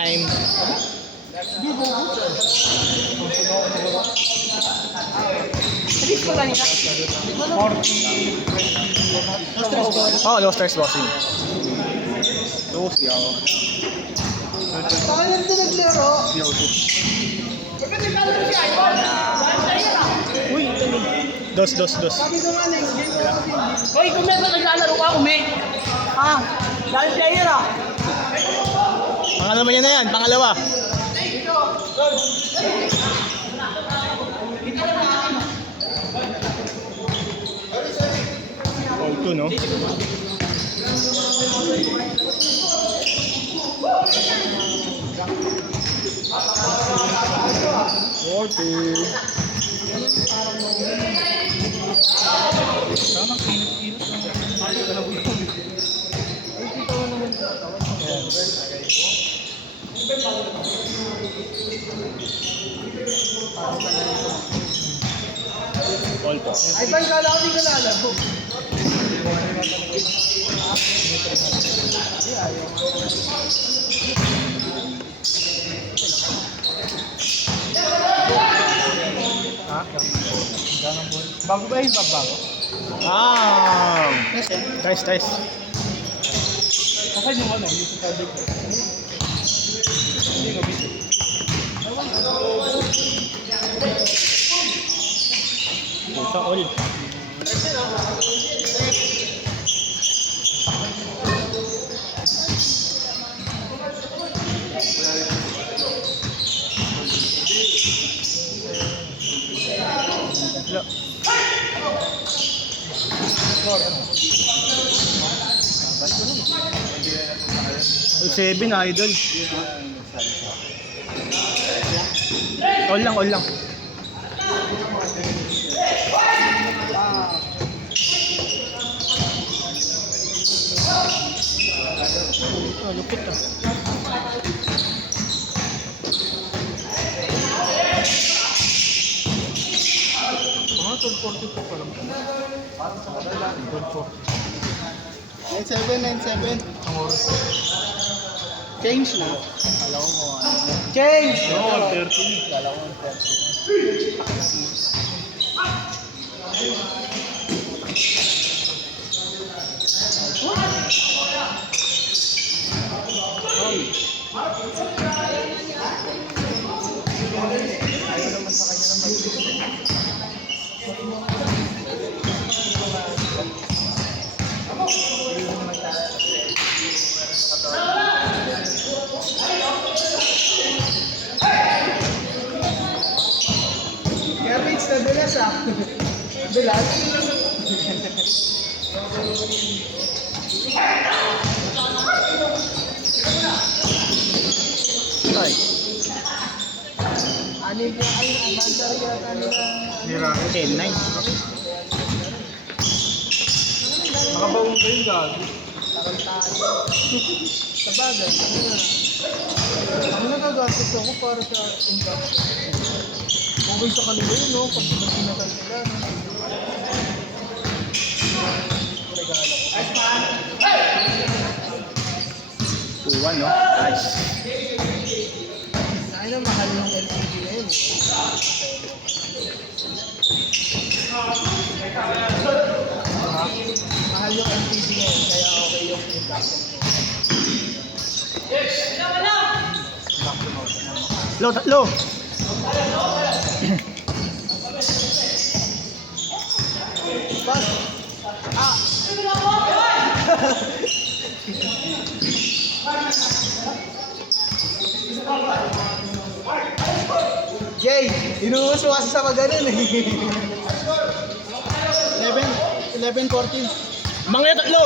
time. Oh, no stress bossing. Kaya din naglaro. Uy, dos. Sabi ko nga next game wala kasi hindi. Hoy, kung meron naglalaro ka, dahil player Pangalawa niya na yan, pangalawa. Oh, ito no? Volto. Ay, ba kala ko di ka lalaro. Bago ba yung bago? Ah! Nice. Kasi yung ano, yung sabi ko. Hindi ko bisa. Puta all. Seven idol. All lang. Oh, lupit ah. Mga 12:42 pa lang. Parang sa kanila, 12:40. 97. Change na. Alam ko ano. Change! Oo, 13. Alam ko 30. Kaya Pits na bilas ah. Bilas. Ay. Ano yung advancer yata nila? 10-9. Nakabawang kayo gago. Tarantado. Sa bagay, ang nagagastos ako para sa income. Okay sa kanila yun, no? Pag pinasal sila, no? Regalo ko. 2-1 no? Nice. Ay na, mahal yung LCD na yun. Mahal yung LCD ngayon, kaya okay yung inflation. Low, tatlo. Pas! Ah! Jay, inuus mo kasi sa maganon eh. 11-14. Mga tatlo.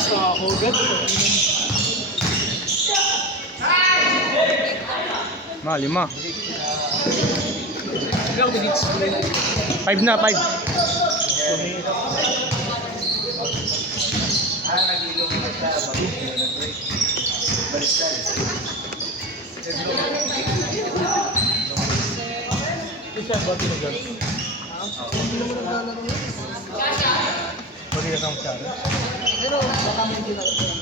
Sa Hogan. Lima. Ilang minutes? 5 na, 5. Isa ba tinagal? Hindi naman naglalaro yun. Pwede ka kang siya. Pero baka may ginagawa.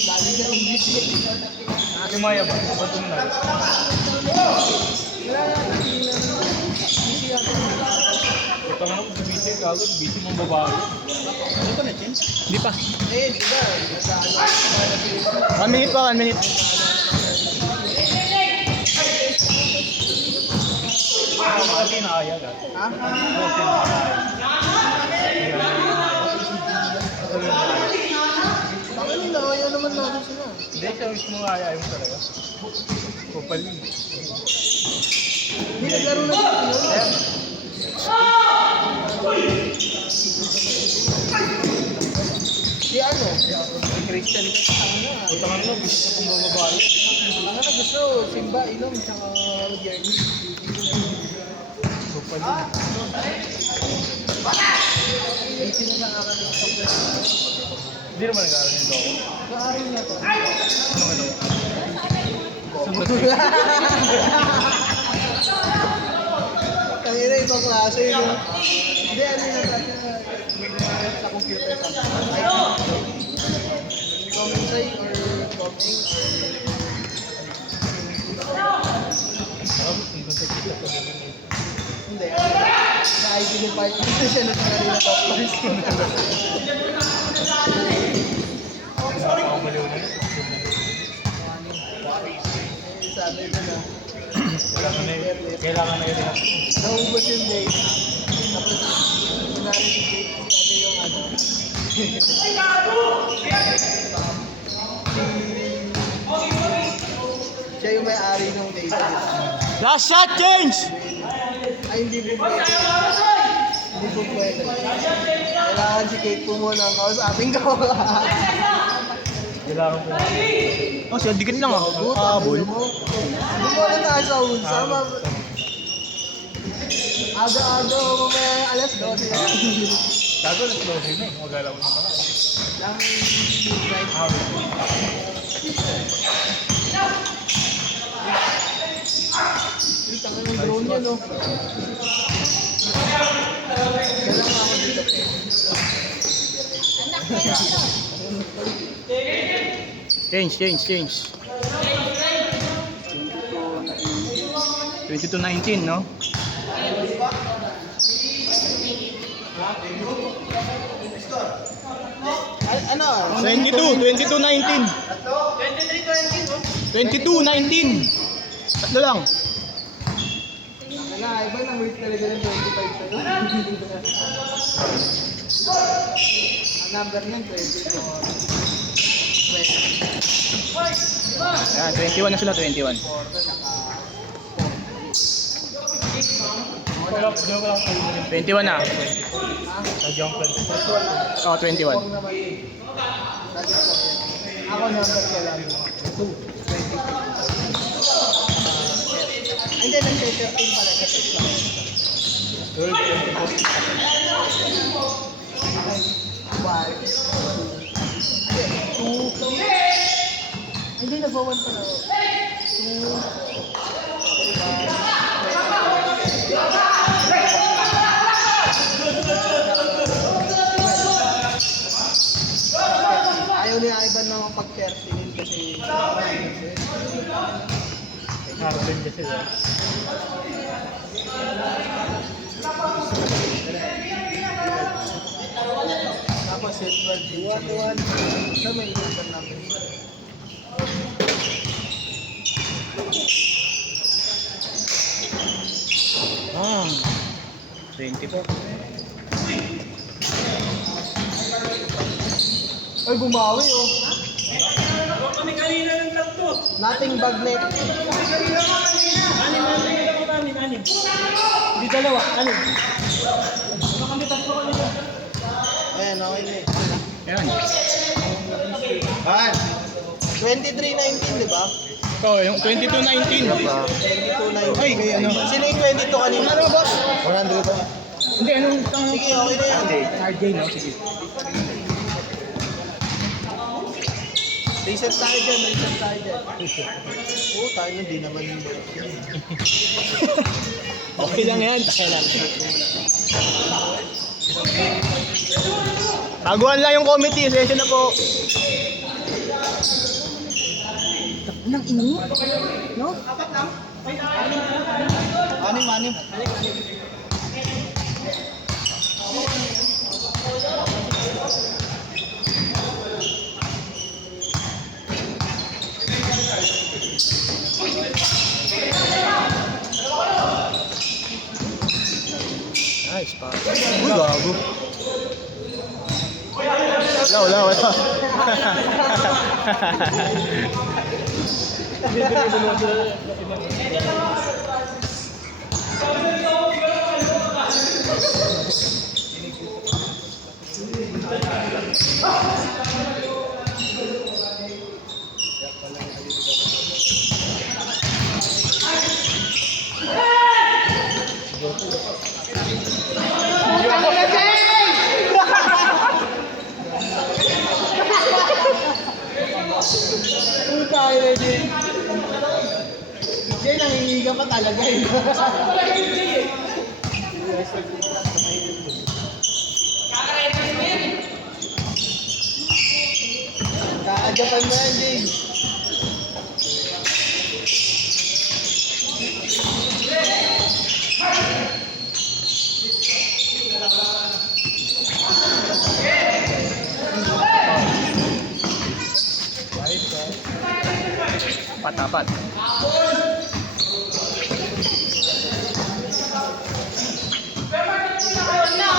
Lagi ka ng busy. Si Maya ba? Ba't mo na? Wala yan. Busy yata. Ito nga ako busy. Gago, busy mong babae. Ano pa na, Chen? Hindi pa. Eh, di ba? Nag-ano. 1 minute pa, 1 minute. Kasi naaya ka. Ha? Kasi naaya. Bakit nila? Ayaw naman natin sila. Hindi, siya mismo naaya yung talaga. Kupal yun. Hindi naglaro na sila. Si ano? Si Christian na. Ito nga na, busy na kung babae. Ang ano gusto, Simba, Ilong, tsaka Jeremy. Kupal yun. Busy na lang ako ng Hindi naman nag-aaral nito ako. Kaarin niya to. Ano? Tangina ibang klase yun. Hindi, ano na natin sa computer sa Comensai or Comeng Tapos, hindi sa kita pa naman. hindi. Sa ID department na siya nagkaroon na top first. Nakakabaliw na yun. Sabi ko na, Kailangan na yun. naubos yung day. Tapos, sinari ni Kate si yung ano. Siya yung may-ari ng data. Last shot, change! Ay, hindi po pwede. Hindi po pwede. Kailangan si Kate po muna ang kausapin ko. Kailangan ko. Oh, siya, dikit lang ah. Habol. Hindi mo na tayo sa unsa. Aga-aga, mamaya alas 12 yan. Tago na slow him eh. Magalaw na mga. Lang midnight. Yung tangan ng drone niya, no? Kailangan ako dito. Change. 22-19, no? Ano? 22-19. 22-19. Tatlo lang. Wala, iba na wait talaga ng 25 sa'yo. Ang number niyan, 24. Ayan, 21 na sila, 21. Wala ko lang kayo mo 21 na. Sa-jump lang. Oh, 21. Huwag naman yun. Ako number ko lang. 2. 25. Hindi, nag-13 pala. 12, 24. Hindi, nag-1 pala. 2. Ayaw niya iba ng pag-13 kasi Harapan kasi sila. tapos Edward Iwan siya may number namin. Ah, 24. Ay, bumawi oh. Nothing bagnet. Hindi dalawa. Ano? Ayan, okay na eh. Ayan. 23-19, di ba? Oh, yung 22-19. 22-19. Ay, kaya ano? Sino yung 22 kanina? Ano, boss? 100 ba? Hindi, anong tang... Sige, okay na yan. RJ, no? Sige. Reset tayo dyan, reset tayo dyan. Oo, tayo nun, di naman yung Okay lang yan. Okay lang. Taguan lang yung committee. Session na po. Nang ini? No? Anim. Nice pa. Uy, gago. Wala. Ano tayo na din? Jay, nangingiga pa talaga eh. Kaagapan mo yan, Jay. Patapat. Ayun na.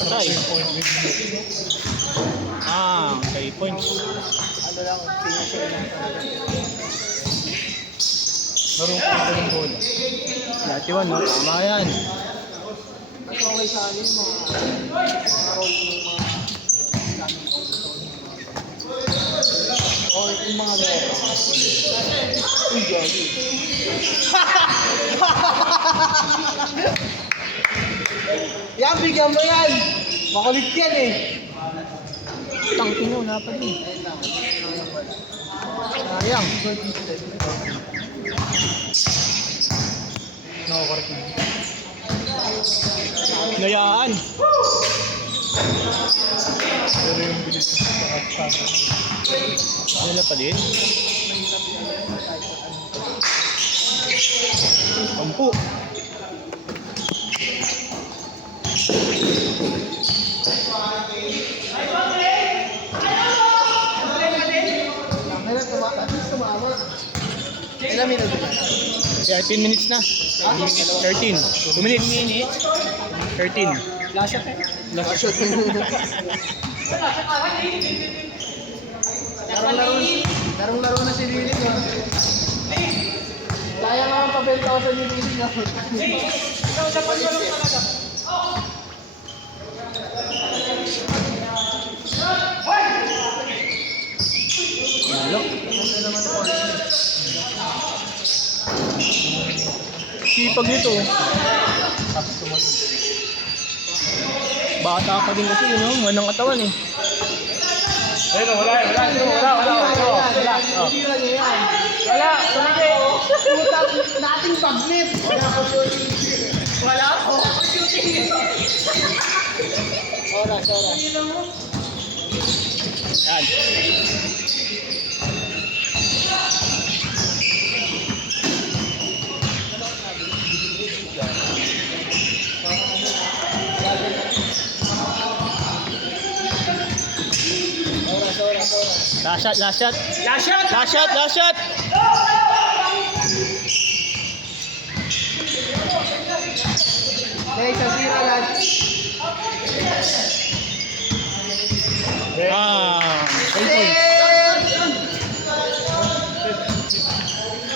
Patay. Ah, 3 points. Ano lang, finisher lang talaga. Marunong ko ng bola. Dati 1, no? Tama yan. Mas okay sa akin yung mga role ng mga o yung mga gano'n. Uy, gagi. Yan, bigyan mo yan! Makulit yan eh! Tangkin wala pa din. Sayang. Nakakorek na. Nayaan. Pero yung bilis sa pagkakasama. Wala pa din. Kampu. At least tumama. Ilang minuto na? 13 minutes na. 13. 2 minutes. 13. Last shot eh? Last shot. Larong-laro na si Lili. Kaya nga ang pabenta ko sa Lili. Ikaw sa pag-laro talaga. Sipag nito. Bata pa din kasi yun, no? Manang katawan eh. Ayun, wala. Hindi lang yan. Wala, Putak nating pag-net. Wala ko shooting. Wala ko shooting. Oras. Yan. Last shot. Okay, sa tira lang.